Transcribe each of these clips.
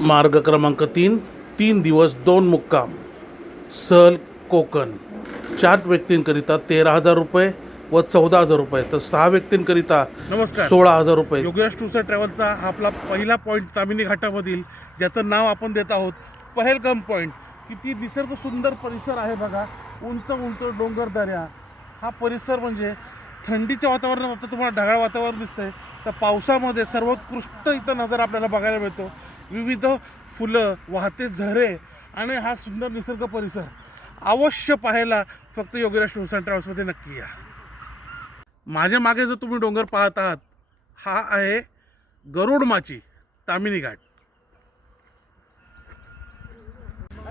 मार्ग क्रमांक 3, 3 दिवस 2 मुक्काम, सहल कोकण. 4 व्यक्तींकरिता 13,000 रुपये व 14,000 रुपये, तर 6 व्यक्तींकरिता नमस्कार. 16,000 रुपये. योगेश टूर्स अँड ट्रॅव्हलचा हा आपला पहिला पॉईंट तामिनी घाटामधील, ज्याचं नाव आपण देत आहोत पहलगाम पॉईंट. किती निसर्ग सुंदर परिसर आहे बघा. उंच उंच डोंगर दऱ्या. हा परिसर म्हणजे थंडीच्या वातावरणात आता तुम्हाला ढगाळ वातावरण दिसतंय, तर पावसामध्ये सर्वोत्कृष्ट इथं नजारा आपल्याला बघायला मिळतो. विविध फुलं, वाहते झरे आणि हा सुंदर निसर्ग परिसर अवश्य पाहायला फक्त योगेश टूर्स अँड ट्रॅव्हल्समध्ये नक्की या. माझ्या मागे जो तुम्ही डोंगर पाहत आहात, हा आहे गरुडमाची तामिनी घाट.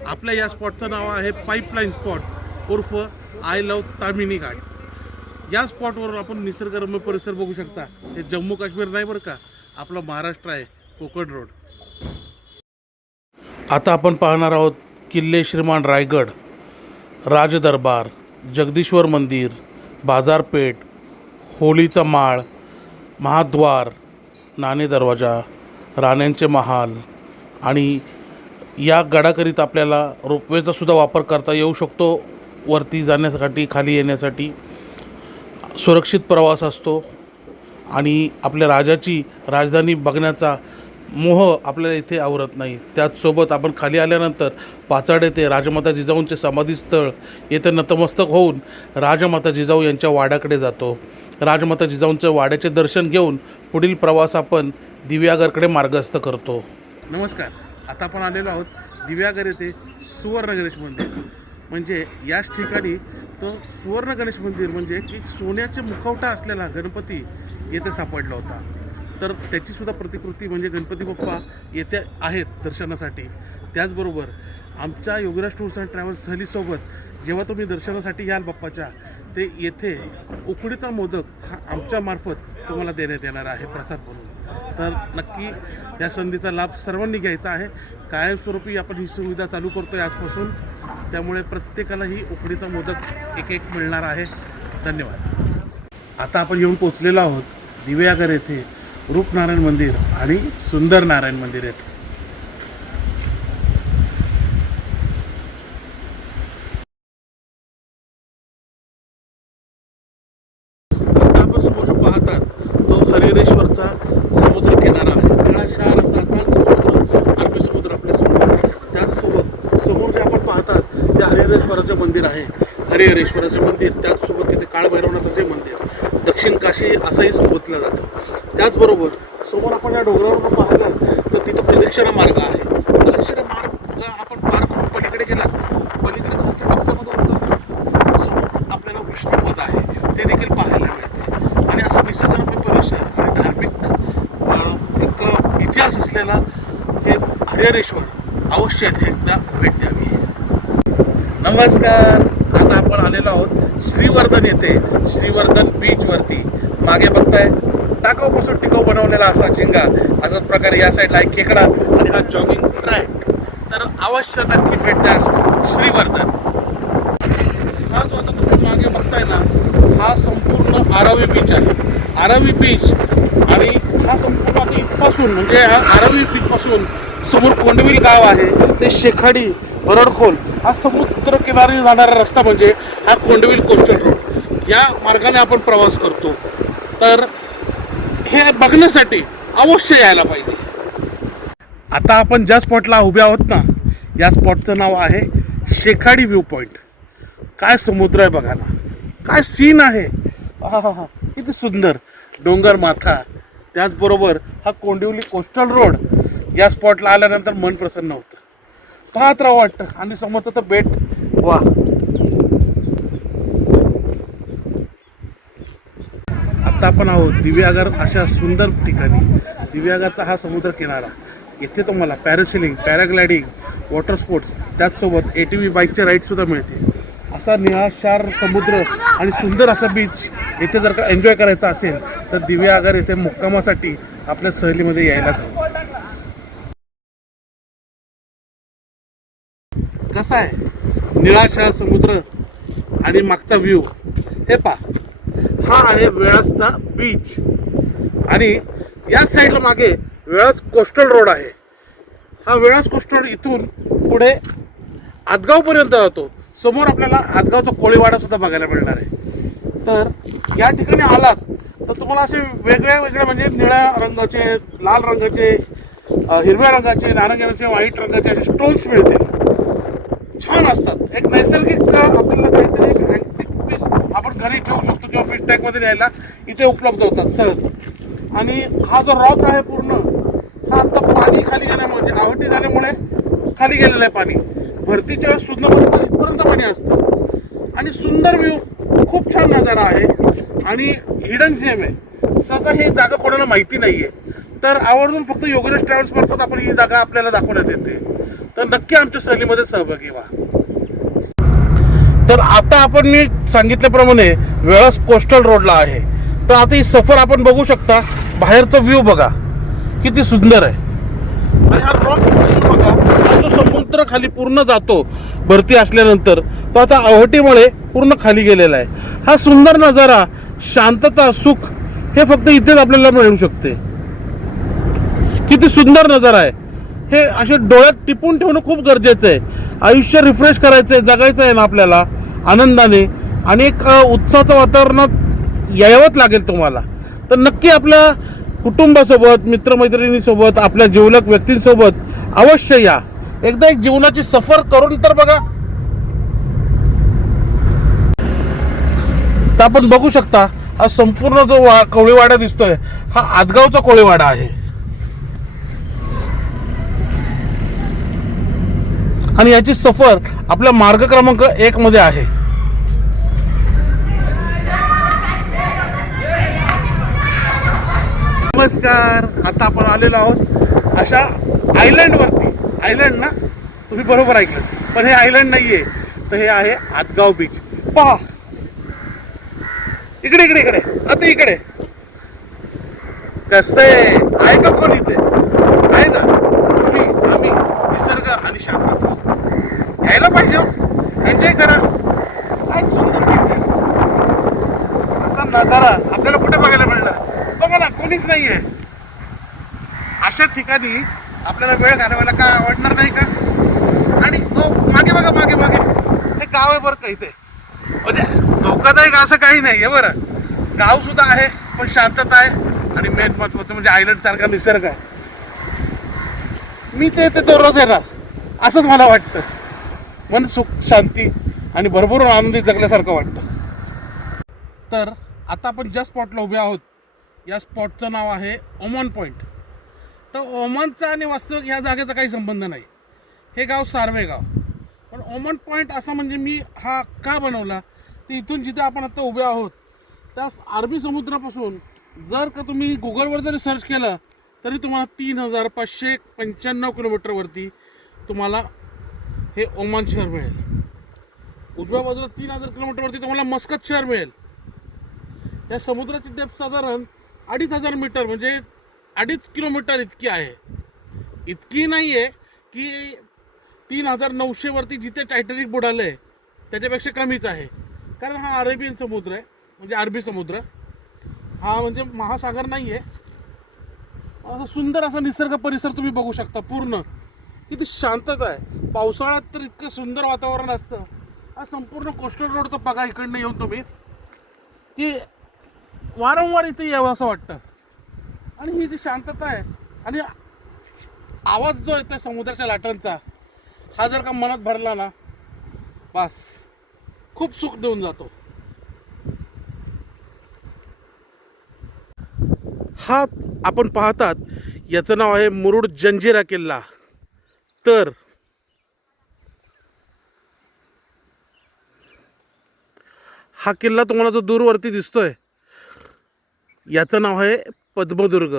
आपल्या या स्पॉटचं नाव आहे पाईपलाईन स्पॉट उर्फ आय लव्ह तामिनी घाट. या स्पॉटवर आपण निसर्गरम्य परिसर बघू शकता. हे जम्मू काश्मीर नाही बरं का, आपलं महाराष्ट्र आहे, कोकण रोड. आता आपण पाहणार आहोत किल्ले श्रीमान रायगड, राजदरबार, जगदीश्वर मंदिर, बाजारपेठ, होळीचा माळ, महाद्वार, नाणे दरवाजा, राण्यांचे महाल. आणि या गडाकरिता आपल्याला रोपवेचा सुद्धा वापर करता येऊ शकतो. वरती जाण्यासाठी, खाली येण्यासाठी सुरक्षित प्रवास असतो. आणि आपल्या राजाची राजधानी बघण्याचा मोह आपल्याला इथे आवरत नाही. त्याचसोबत आपण खाली आल्यानंतर पाचाड येथे राजमाता जिजाऊंचे समाधीस्थळ येथे नतमस्तक होऊन राजमाता जिजाऊ यांच्या वाड्याकडे जातो. राजमाता जिजाऊंच्या वाड्याचे दर्शन घेऊन पुढील प्रवास आपण दिव्यागरकडे मार्गस्थ करतो. नमस्कार. आता आपण आलेलो आहोत दिव्यागर येथे सुवर्ण गणेश मंदिर. म्हणजे याच ठिकाणी तो सुवर्ण गणेश मंदिर म्हणजे की सोन्याचे मुखवटा असलेला गणपती येथे सापडला होता. तर त्याचीसुद्धा प्रतिकृती म्हणजे गणपती बाप्पा येथे आहेत दर्शनासाठी. त्याचबरोबर आमच्या योगराज टूर्स अँड ट्रॅव्हल्स सहलीसोबत जेव्हा तुम्ही दर्शनासाठी याल बाप्पाच्या, ते येथे उकडीचा मोदक हा आमच्यामार्फत तुम्हाला देण्यात येणार आहे प्रसाद म्हणून. तर नक्की या संधीचा लाभ सर्वांनी घ्यायचा आहे. कायमस्वरूपी आपण ही सुविधा चालू करतो आहे आजपासून, त्यामुळे प्रत्येकाला ही उकडीचा मोदक एक मिळणार आहे. धन्यवाद. आता आपण येऊन पोचलेलो आहोत दिव्यागर येथे रूपनारायण मंदिर आणि सुंदर नारायण मंदिर येथे. आता आपण समोर पाहतात तो हरिहरेश्वरचा समुद्र किनारा आहे. निळाशार असा समुद्र, अरबी समुद्र आपल्या समोर. त्याचसोबत समोर जे आपण पाहतात ते हरिहरेश्वराचं मंदिर आहे. हरिहरेश्वराचे मंदिर, त्याचसोबत तिथे काळभैरवनाथाचे मंदिर, दक्षिण काशी असंही संबोधलं जातं. त्याचबरोबर समोर आपण या डोंगरावर पाहिलं तर तिथं प्रदक्षिणा मार्ग आहे. प्रदक्षिणा मार्ग आपण पार करून पलीकडे गेला, पलीकडे खालच्या टप्प्यामध्ये समोर आपल्याला विष्णुपद आहे, ते देखील पाहायला मिळते. आणि असा निसर्गरम्य परिसर आणि धार्मिक एक इतिहास असलेला हे हरिहरेश्वर अवश्य येथे एकदा भेट द्यावी. नमस्कार. आता आपण आलेलो आहोत श्रीवर्धन येथे, श्रीवर्धन बीचवरती. मागे बघताय टाकाऊपासून टिकाऊ बनवलेला असा झिंगा, अशाच प्रकारे या साईडला एक खेकडा आणि हा जॉगिंग ट्रॅक. तर अवश्य नक्की भेट द्या श्रीवर्धन. हा जो आता तुम्ही मागे बघताय ना, हा संपूर्ण आरवी बीच आहे. आरवी बीच आणि हा संपूर्ण आता इथपासून म्हणजे हा आरवी बीचपासून समोर कोंडविल गाव आहे, ते शेखाडी बरडखोल हा समुद्र किनारी जाणारा रस्ता म्हणजे हा कोंडविल कोस्टल रोड. या मार्गाने आपण प्रवास करतो. तर हे बघण्यासाठी अवश्य यायला पाहिजे. आता आपण ज्या स्पॉटला उभे आहोत ना, या स्पॉटचं नाव आहे शेखाडी व्ह्यू पॉईंट. काय समुद्र आहे बघा ना, काय सीन आहे. हा किती सुंदर डोंगर माथा. त्याचबरोबर हा कोंडिवली कोस्टल रोड. या स्पॉटला आल्यानंतर मन प्रसन्न होतं, पाहत राहावं वाटतं. आणि समोरचं तर बेट, वा. आता आपण आहोत दिव्यागर अशा सुंदर ठिकाणी. दिव्यागरचा हा समुद्र किनारा, येथे तुम्हाला पॅरासेलिंग, पॅराग्लायडिंग, वॉटर स्पोर्ट्स, त्याचसोबत ATV बाईकचे राईडसुद्धा मिळते. असा निळाशार समुद्र आणि सुंदर असा बीच येथे जर का एन्जॉय करायचा असेल तर दिव्यागर येथे मुक्कामासाठी आपल्या सहलीमध्ये यायलाच हवं. कसा आहे निळाशार समुद्र आणि मागचा व्ह्यू हे पहा. हा आहे वेळासचा बीच आणि या साईडला मागे वेळास कोस्टल रोड आहे. हा वेळास कोस्टरोड इथून पुढे आदगावपर्यंत जातो. समोर आपल्याला आदगावचा कोळीवाडा सुद्धा बघायला मिळणार आहे. तर या ठिकाणी आलात तर तुम्हाला असे वेगळ्या म्हणजे निळ्या रंगाचे, लाल रंगाचे, हिरव्या रंगाचे, नारंगी रंगाचे, व्हाईट रंगाचे असे स्टोन्स मिळतील. छान असतात. एक नैसर्गिक आपल्याला काहीतरी एक अँटिक पीस आपण घरी ठेवू शकतो किंवा फिश टॅगमध्ये न्यायला इथे उपलब्ध होतात सहज. आणि हा जो रॉक आहे पूर्ण, हा आता पाणी खाली गेल्यामुळे म्हणजे आवटी झाल्यामुळे खाली गेलेलं आहे पाणी. भरतीच्या वेळेस सुद्धा इथपर्यंत पाणी असतं आणि सुंदर व्ह्यू, खूप छान नजारा आहे आणि हिडन जेम आहे. सहसा ही जागा कोणाला माहिती नाही आहे, तर आवर्जून फक्त योगेश ट्रॅव्हल्स मार्फत आपण ही जागा आपल्याला दाखवण्यात येते. तर नक्की आमच्या सहलीमध्ये सहभागी व्हा. तर आता आपण मी सांगितल्याप्रमाणे वेळास कोस्टल रोडला आहे. तर आता ही सफर आपण बघू शकता. बाहेरचा व्ह्यू बघा किती सुंदर आहे. आणि हा रॉक बघा, हा जो समुद्र खाली पूर्ण जातो भरती असल्यानंतर, तो आता अवहटीमुळे पूर्ण खाली गेलेला आहे. हा सुंदर नजारा, शांतता, सुख हे फक्त इथेच आपल्याला मिळू शकते. किती सुंदर नजारा आहे. हे असे डोळ्यात टिपून ठेवणं खूप गरजेचं आहे. आयुष्य रिफ्रेश करायचं आहे, जगायचं आहे ना आपल्याला आनंदाने, आणि एक उत्साहाचं वातावरणात यावंच लागेल तुम्हाला. तर नक्की आपल्या कुटुंबासोबत, मित्रमैत्रिणीसोबत, आपल्या जिवलग व्यक्तींसोबत अवश्य या. एकदा एक जीवनाची सफर करून तर बघा. तर आपण बघू शकता हा संपूर्ण जो कोळीवाडा दिसतोय हा आदगावचा कोळीवाडा आहे. आणि याची सफर आपल्या मार्ग क्रमांक 1 मध्ये आहे. नमस्कार. आता आपण आलेलो आहोत अशा आयलंडवरती. आयलंड ना, तुम्ही बरोबर ऐकलं, पण हे आयलंड नाहीये, तर हे आहे आदगाव बीच. पहा इकडे इकडे इकडे, आता इकडे कसं आहे का कोण इथे आहे ना. तुम्ही, आम्ही, निसर्ग आणि शांतता यायला पाहिजे. एन्जॉय करा. काय सुंदर बीच आहे. असा नजारा आपल्याला कुठे बघायला मिळणार. बघा ना, कोणीच नाहीये. अशा ठिकाणी आपल्याला वेळ घालवायला काय आवडणार नाही का. आणि मागे बघा, मागे मागे हे गाव आहे बरं का. इथे म्हणजे धोकादायक असं काही नाही आहे बरं. गाव सुद्धा आहे, पण शांतता आहे. आणि मेन महत्वाचं म्हणजे आयलंड सारखा निसर्ग आहे. मी ते दररोज येणार असंच मला वाटतं. मन सुख, शांती आणि भरभरून आनंदी जगल्यासारखं वाटतं. तर आता आपण ज्या स्पॉटला उभे आहोत, या स्पॉटचं नाव आहे ओमान पॉईंट. तर ओमानचा आणि वास्तविक ह्या जागेचा काही संबंध नाही. हे गाव सार्वे गाव. पण ओमान पॉईंट असा म्हणजे मी हा का बनवला, तर इथून जिथे आपण आता उभे आहोत त्या अरबी समुद्रापासून जर का तुम्ही गुगलवर जरी सर्च केलं तरी तुम्हाला 3595 किलोमीटरवरती तुम्हाला हे ओमान शहर मिळेल. उजव्या बाजूला 3000 किलोमीटरवरती तुम्हाला मस्कत शहर मिळेल. या समुद्राची डेप्थ साधारण 2500 मीटर म्हणजे 2.5 किलोमीटर इतकी आहे. इतकी नाही आहे की 3900 वरती जिथे टायटॅनिक बुडालं आहे त्याच्यापेक्षा कमीच आहे. कारण हा अरेबियन समुद्र आहे, म्हणजे अरबी समुद्र. हा म्हणजे महासागर नाही आहे. असा सुंदर असा निसर्ग परिसर तुम्ही बघू शकता. पूर्ण किती शांतता आहे. पावसाळ्यात तर इतकं सुंदर वातावरण असतं. हा संपूर्ण कोस्टल रोड तो बघा इकडनं येऊन तुम्ही, की वारंवार इथे यावं असं वाटतं. आणि ही जी शांतता आहे आणि आवाज जो येतो समुद्राच्या लाटांचा, हा जर का मनात भरला ना, बस खूप सुख देऊन जातो. हा आपण पाहतात याचं नाव आहे मुरुड जंजिरा किल्ला. तर हा किल्ला तुम्हाला जो दूरवरती दिसतोय याचं नाव आहे पद्मदुर्ग.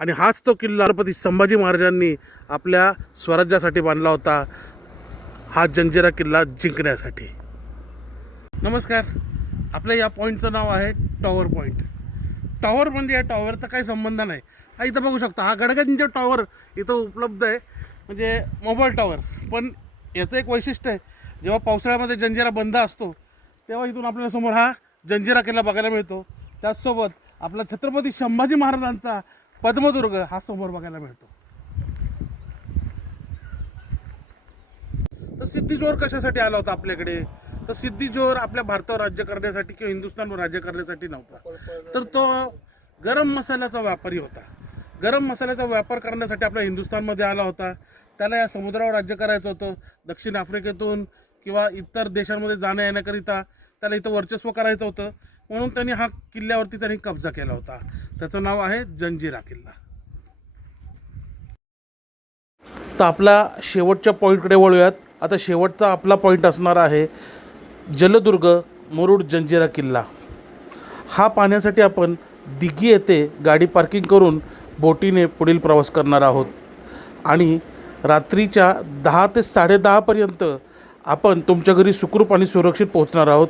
आणि हाच तो किल्ला छत्रपती संभाजी महाराजांनी आपल्या स्वराज्यासाठी बांधला होता, हा जंजिरा किल्ला जिंकण्यासाठी. नमस्कार. आपल्या या पॉईंटचं नाव आहे टॉवर पॉईंट. टॉवर म्हणजे या टॉवरचा काही संबंध नाही. हा इथं बघू शकता, हा गडगंज टॉवर इथं उपलब्ध आहे, म्हणजे मोबाईल टॉवर. पण याचं एक वैशिष्ट्य आहे, जेव्हा पावसाळ्यामध्ये जंजिरा बंद असतो तेव्हा इथून आपल्याला समोर हा जंजिरा किल्ला बघायला मिळतो. त्याचसोबत आपला छत्रपती संभाजी महाराजांचा पद्मदुर्ग हा समोर बघायला मिळतो. सिद्धी जोहर कशासाठी आला होता आपल्याकडे? तर सिद्धी जोहर आपल्या भारतावर राज्य करण्यासाठी किंवा हिंदुस्थानवर राज्य करण्यासाठी नव्हता, तर तो गरम मसाल्याचा व्यापारी होता. गरम मसाल्याचा व्यापार करण्यासाठी आपल्या हिंदुस्थानमध्ये आला होता. त्याला या समुद्रावर राज्य करायचं होतं. दक्षिण आफ्रिकेतून किंवा इतर देशांमध्ये जाण्या येण्याकरिता त्याला इथं वर्चस्व करायचं होतं. म्हणून त्यांनी हा किल्ल्यावरती त्यांनी कब्जा केला होता. त्याचं नाव आहे जंजिरा किल्ला. तर आपला शेवटच्या पॉईंटकडे वळूयात. आता शेवटचा आपला पॉईंट असणार आहे जलदुर्ग मुरुड जंजिरा किल्ला. हा पाहण्यासाठी आपण दिघी येथे गाडी पार्किंग करून बोटीने पुढील प्रवास करणार आहोत आणि रात्रीच्या 10 ते 10:30पर्यंत आपण तुमच्या घरी सुखरूप आणि सुरक्षित पोहोचणार आहोत.